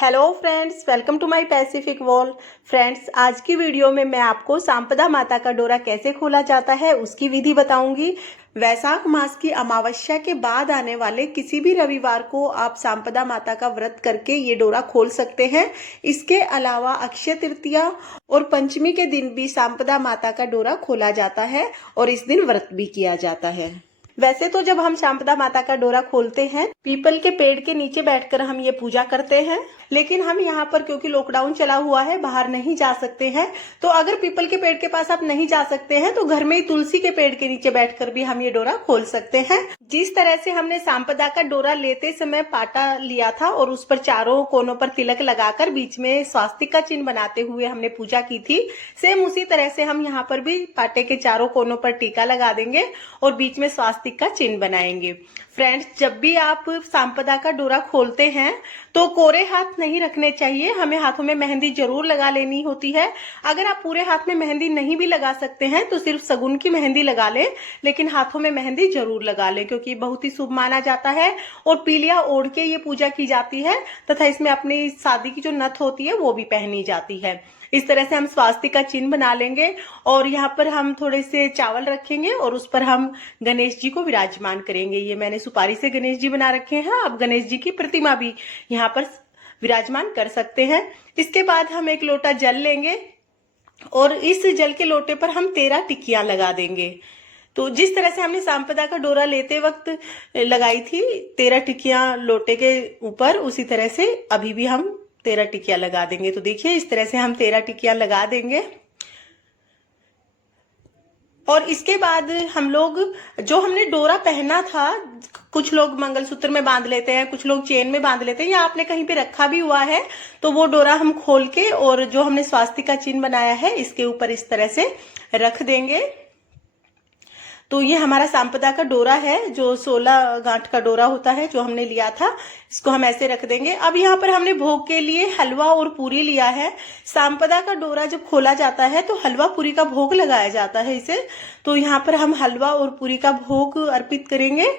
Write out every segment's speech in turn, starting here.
Hello friends, welcome to my Pacific Wall. Friends, आज की video में मैं आपको सांपदा माता का डोरा कैसे खोला जाता है उसकी विधि बताऊंगी। वैशाख मास की अमावस्या के बाद आने वाले किसी भी रविवार को आप सांपदा माता का व्रत करके ये डोरा खोल सकते हैं। इसके अलावा अक्षय तृतीया और पंचमी के दिन भी सांपदा माता का डोरा खोला जाता है और इस दिन व्रत भी किया जाता है। वैसे तो जब हम सांपदा माता का डोरा खोलते हैं, पीपल के पेड़ के नीचे बैठकर हम ये पूजा करते हैं, लेकिन हम यहाँ पर क्योंकि लॉकडाउन चला हुआ है, बाहर नहीं जा सकते हैं। तो अगर पीपल के पेड़ के पास आप नहीं जा सकते हैं तो घर में ही तुलसी के पेड़ के नीचे बैठकर भी हम ये डोरा खोल सकते हैं। जिस तरह से हमने सांपदा का डोरा लेते समय पाटा लिया था और उस पर चारों कोनों पर तिलक लगाकर बीच में स्वास्तिक का चिन्ह बनाते हुए हमने पूजा की थी, सेम उसी तरह से हम यहाँ पर भी पाटे के चारों कोनों पर टीका लगा देंगे और बीच में स्वास्तिक का चिन्ह बनाएंगे। फ्रेंड्स, जब भी आप सांपदा का डोरा खोलते हैं तो कोरे हाथ नहीं रखने चाहिए, हमें हाथों में मेहंदी जरूर लगा लेनी होती है। अगर आप पूरे हाथ में मेहंदी नहीं भी लगा सकते हैं तो सिर्फ सगुन की मेहंदी लगा लें, लेकिन हाथों में मेहंदी जरूर लगा लें क्योंकि बहुत ही शुभ माना जाता है। और पीलिया ओढ़ के ये पूजा की जाती है तथा इसमें अपनी शादी की जो नथ होती है वो भी पहनी जाती है। इस तरह से हम स्वास्तिक का चिन्ह बना लेंगे और यहाँ पर हम थोड़े से चावल रखेंगे और उस पर हम गणेश जी को विराजमान करेंगे। ये मैंने सुपारी से गणेश जी बना रखे हैं, आप गणेश जी की प्रतिमा भी यहाँ पर विराजमान कर सकते हैं। इसके बाद हम एक लोटा जल लेंगे और इस जल के लोटे पर हम 13 टिक्कियां लगा देंगे। तो जिस तरह से हमने सांपदा का डोरा लेते वक्त लगाई थी 13 टिक्कियां लोटे के ऊपर, उसी तरह से अभी भी हम 13 टिक्कियां लगा देंगे। तो देखिए, इस तरह से हम 13 टिक्कियां लगा देंगे और इसके बाद हम लोग जो हमने डोरा पहना था, कुछ लोग मंगलसूत्र में बांध लेते हैं, कुछ लोग चेन में बांध लेते हैं, या आपने कहीं पे रखा भी हुआ है तो वो डोरा हम खोल के और जो हमने स्वास्तिक का चिन्ह बनाया है इसके ऊपर इस तरह से रख देंगे। तो ये हमारा सांपदा का डोरा है, जो 16 गांठ का डोरा होता है जो हमने लिया था, इसको हम ऐसे रख देंगे। अब यहाँ पर हमने भोग के लिए हलवा और पूरी लिया है। सांपदा का डोरा जब खोला जाता है तो हलवा पूरी का भोग लगाया जाता है इसे, तो यहाँ पर हम हलवा और पूरी का भोग अर्पित करेंगे।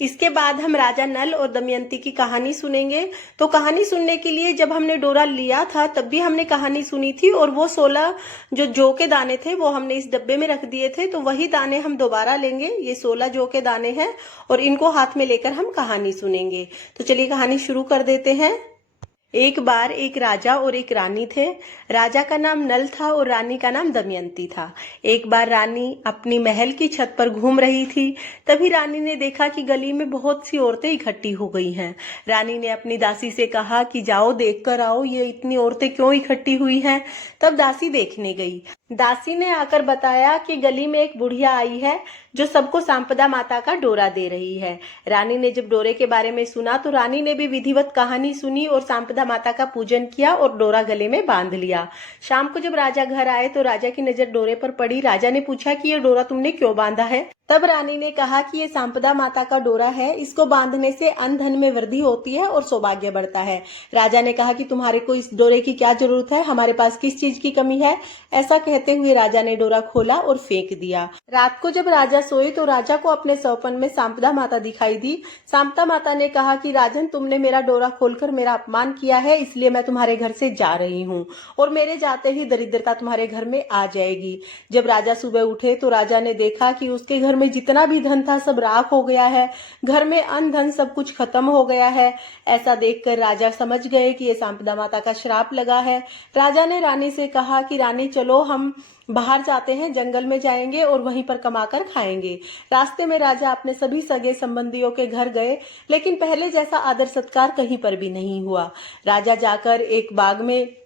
इसके बाद हम राजा नल और दमयंती की कहानी सुनेंगे। तो कहानी सुनने के लिए जब हमने डोरा लिया था तब भी हमने कहानी सुनी थी और वो 16 जो जौ के दाने थे वो हमने इस डब्बे में रख दिए थे, तो वही दाने हम दोबारा लेंगे। ये 16 जौ के दाने हैं और इनको हाथ में लेकर हम कहानी सुनेंगे। तो चलिए कहानी शुरू कर देते हैं। एक बार एक राजा और एक रानी थे। राजा का नाम नल था और रानी का नाम दमयंती था। एक बार रानी अपनी महल की छत पर घूम रही थी, तभी रानी ने देखा कि गली में बहुत सी औरतें इकट्ठी हो गई हैं। रानी ने अपनी दासी से कहा कि जाओ देख कर आओ, ये इतनी औरतें क्यों इकट्ठी हुई हैं। तब दासी देखने गई। दासी ने आकर बताया कि गली में एक बुढ़िया आई है जो सबको सांपदा माता का डोरा दे रही है। रानी ने जब डोरे के बारे में सुना तो रानी ने भी विधिवत कहानी सुनी और सांपदा माता का पूजन किया और डोरा गले में बांध लिया। शाम को जब राजा घर आए तो राजा की नजर डोरे पर पड़ी। राजा ने पूछा कि ये डोरा तुमने क्यों बांधा है। तब रानी ने कहा कि ये सांपदा माता का डोरा है, इसको बांधने से अन्न धन में वृद्धि होती है और सौभाग्य बढ़ता है। राजा ने कहा कि तुम्हारे को इस डोरे की क्या जरूरत है, हमारे पास किस चीज की कमी है। ऐसा कहते हुए राजा ने डोरा खोला और फेंक दिया। रात को जब राजा सोए तो राजा को अपने सपन में सांपदा माता दिखाई दी। सांपदा माता ने कहा कि राजन, तुमने मेरा डोरा खोलकर मेरा अपमान किया है, इसलिए मैं तुम्हारे घर से जा रही हूँ और मेरे जाते ही दरिद्रता तुम्हारे घर में आ जाएगी। जब राजा सुबह उठे तो राजा ने देखा कि उसके घर में जितना भी धन था सब राख हो गया है, घर में अन्न धन सब कुछ खत्म हो गया है। ऐसा देखकर राजा समझ गए कि ये सांपदा माता का श्राप लगा है। राजा ने रानी से कहा कि रानी, चलो हम बाहर जाते हैं, जंगल में जाएंगे और वहीं पर कमाकर खाएंगे। रास्ते में राजा अपने सभी सगे संबंधियों के घर गए, लेकिन पहले जैसा आदर सत्कार कहीं पर भी नहीं हुआ। राजा जाकर एक बाग में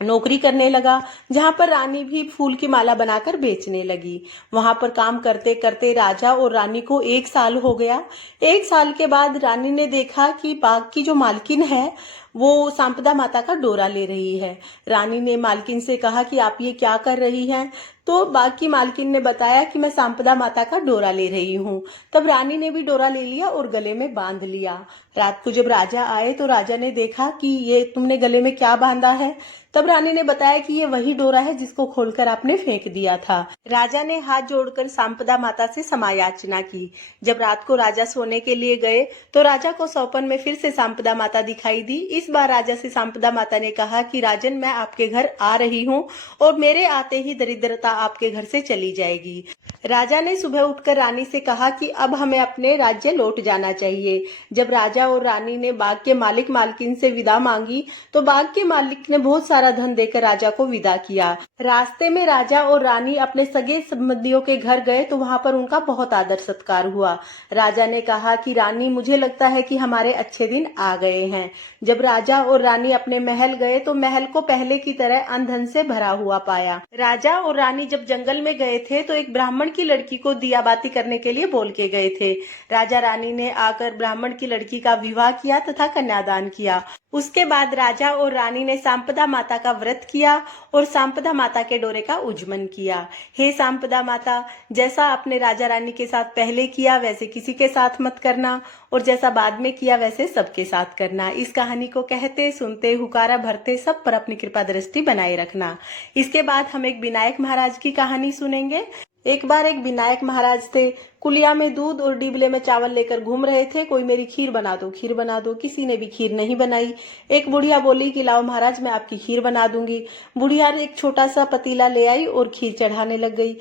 नौकरी करने लगा, जहां पर रानी भी फूल की माला बनाकर बेचने लगी। वहां पर काम करते करते राजा और रानी को 1 साल हो गया। 1 साल के बाद रानी ने देखा कि बाग की जो मालकिन है वो सांपदा माता का डोरा ले रही है। रानी ने मालकिन से कहा कि आप ये क्या कर रही हैं। तो बाग की मालकिन ने बताया कि मैं सांपदा माता का डोरा ले रही हूँ। तब रानी ने भी डोरा ले लिया और गले में बांध लिया। रात को जब राजा आए तो राजा ने देखा कि ये तुमने गले में क्या बांधा है। तब रानी ने बताया कि ये वही डोरा है जिसको खोलकर आपने फेंक दिया था। राजा ने हाथ जोड़कर सांपदा माता से क्षमा याचना की। जब रात को राजा सोने के लिए गए तो राजा को सपन में फिर से सांपदा माता दिखाई दी। इस बार राजा से सांपदा माता ने कहा कि राजन, मैं आपके घर आ रही हूँ और मेरे आते ही दरिद्रता आपके घर से चली जाएगी। राजा ने सुबह उठकर रानी से कहा कि अब हमें अपने राज्य लौट जाना चाहिए। जब राजा और रानी ने बाग के मालिक मालकिन से विदा मांगी तो बाग के मालिक ने बहुत सारा धन देकर राजा को विदा किया। रास्ते में राजा और रानी अपने सगे संबंधियों के घर गए तो वहां पर उनका बहुत आदर सत्कार हुआ। राजा ने कहा कि रानी, मुझे लगता है कि हमारे अच्छे दिन आ गए हैं। जब राजा और रानी अपने महल गए तो महल को पहले की तरह अन्न धन से भरा हुआ पाया। राजा और रानी जब जंगल में गए थे तो एक ब्राह्मण की लड़की को दियाबाती करने के लिए बोल के गए थे। राजा रानी ने आकर ब्राह्मण की लड़की का विवाह किया तथा कन्यादान किया। उसके बाद राजा और रानी ने सांपदा माता का व्रत किया और सांपदा माता के डोरे का उज्जमन किया। हे सांपदा माता, जैसा आपने राजा रानी के साथ पहले किया वैसे किसी के साथ मत करना और जैसा बाद में किया वैसे सबके साथ करना। इस कहानी को कहते, सुनते, हुकारा भरते सब पर अपनी कृपा दृष्टि बनाए रखना। इसके बाद हम एक विनायक महाराज की कहानी सुनेंगे। एक बार एक विनायक महाराज थे। कुलिया में दूध और डिबले में चावल लेकर घूम रहे थे। कोई मेरी खीर बना दो, खीर बना दो। किसी ने भी खीर नहीं बनाई। एक बुढ़िया बोली कि लाओ महाराज, मैं आपकी खीर बना दूंगी। बुढ़िया ने एक छोटा सा पतीला ले आई और खीर चढ़ाने लग गई।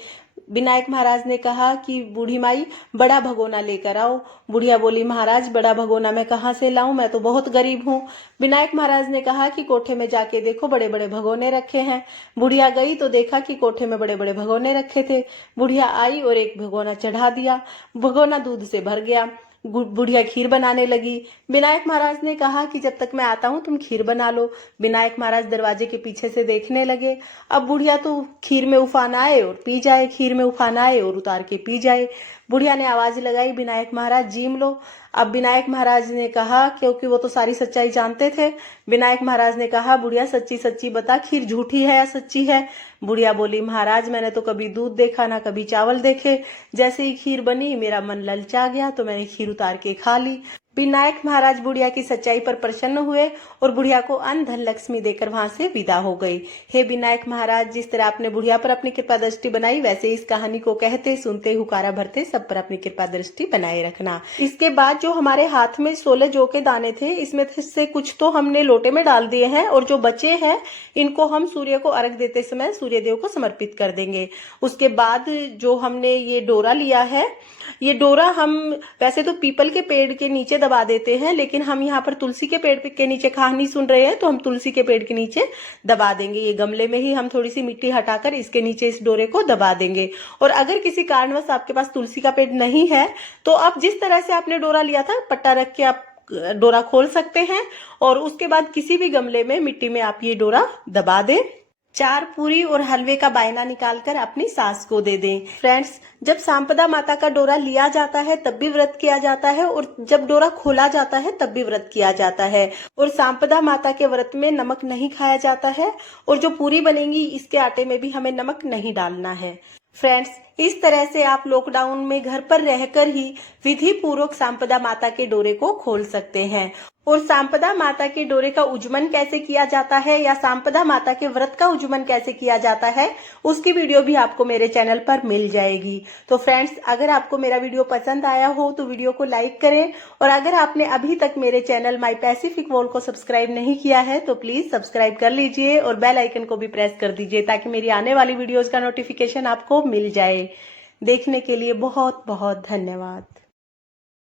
विनायक महाराज ने कहा कि बूढ़ी माई, बड़ा भगोना लेकर आओ। बुढ़िया बोली, महाराज बड़ा भगोना मैं कहाँ से लाऊं, मैं तो बहुत गरीब हूँ। विनायक महाराज ने कहा कि कोठे में जाके देखो, बड़े बड़े भगोने रखे हैं। बुढ़िया गई तो देखा कि कोठे में बड़े बड़े भगोने रखे थे। बुढ़िया आई और एक भगोना चढ़ा दिया। भगोना दूध से भर गया। बुढ़िया खीर बनाने लगी। विनायक महाराज ने कहा कि जब तक मैं आता हूँ तुम खीर बना लो। विनायक महाराज दरवाजे के पीछे से देखने लगे। अब बुढ़िया तो खीर में उफान आए और पी जाए, खीर में उफान आए और उतार के पी जाए। बुढ़िया ने आवाज लगाई, विनायक महाराज जीम लो। अब विनायक महाराज ने कहा, क्योंकि वो तो सारी सच्चाई जानते थे, विनायक महाराज ने कहा, बुढ़िया सच्ची सच्ची बता, खीर झूठी है या सच्ची है। बुढ़िया बोली, महाराज मैंने तो कभी दूध देखा ना कभी चावल देखे। जैसे ही खीर बनी मेरा मन ललचा गया तो मैंने खीर उतार के खा ली। विनायक महाराज बुढ़िया की सच्चाई पर प्रसन्न हुए और बुढ़िया को अन्न धन लक्ष्मी देकर वहां से विदा हो गई। हे विनायक महाराज, जिस तरह आपने बुढ़िया पर अपनी कृपा दृष्टि बनाई वैसे इस कहानी को कहते, सुनते, हुकारा भरते सब पर अपनी कृपा दृष्टि बनाए रखना। इसके बाद जो हमारे हाथ में 16 जौ के दाने थे, इसमें से कुछ तो हमने लोटे में डाल दिए हैं और जो बचे हैं इनको हम सूर्य को अर्घ देते समय सूर्य देव को समर्पित कर देंगे। उसके बाद जो हमने ये डोरा लिया है, ये डोरा हम वैसे तो पीपल के पेड़ के नीचे दबा देते हैं, लेकिन हम यहाँ पर तुलसी के पेड़ के नीचे कहानी सुन रहे हैं तो हम तुलसी के पेड़ के नीचे दबा देंगे। ये गमले में ही हम थोड़ी सी मिट्टी हटाकर इसके नीचे इस डोरे को दबा देंगे। और अगर किसी कारणवश आपके पास तुलसी का पेड़ नहीं है तो आप जिस तरह से आपने डोरा लिया था पट्टा रख के आप डोरा खोल सकते हैं और उसके बाद किसी भी गमले में मिट्टी में आप ये डोरा दबा दें। 4 पूरी और हलवे का बायना निकालकर अपनी सास को दे दें। फ्रेंड्स, जब सांपदा माता का डोरा लिया जाता है तब भी व्रत किया जाता है और जब डोरा खोला जाता है तब भी व्रत किया जाता है। और सांपदा माता के व्रत में नमक नहीं खाया जाता है और जो पूरी बनेगी इसके आटे में भी हमें नमक नहीं डालना है। फ्रेंड्स, इस तरह से आप लॉकडाउन में घर पर रहकर ही विधि पूर्वक सांपदा माता के डोरे को खोल सकते हैं। और सांपदा माता के डोरे का उज्जमन कैसे किया जाता है या सांपदा माता के व्रत का उज्जमन कैसे किया जाता है उसकी वीडियो भी आपको मेरे चैनल पर मिल जाएगी। तो फ्रेंड्स, अगर आपको मेरा वीडियो पसंद आया हो तो वीडियो को लाइक करें और अगर आपने अभी तक मेरे चैनल माई पैसिफिक वर्ल्ड को सब्सक्राइब नहीं किया है तो प्लीज सब्सक्राइब कर लीजिए और बेल आइकन को भी प्रेस कर दीजिए ताकि मेरी आने वाली वीडियोज का नोटिफिकेशन आपको मिल जाए। देखने के लिए बहुत बहुत धन्यवाद।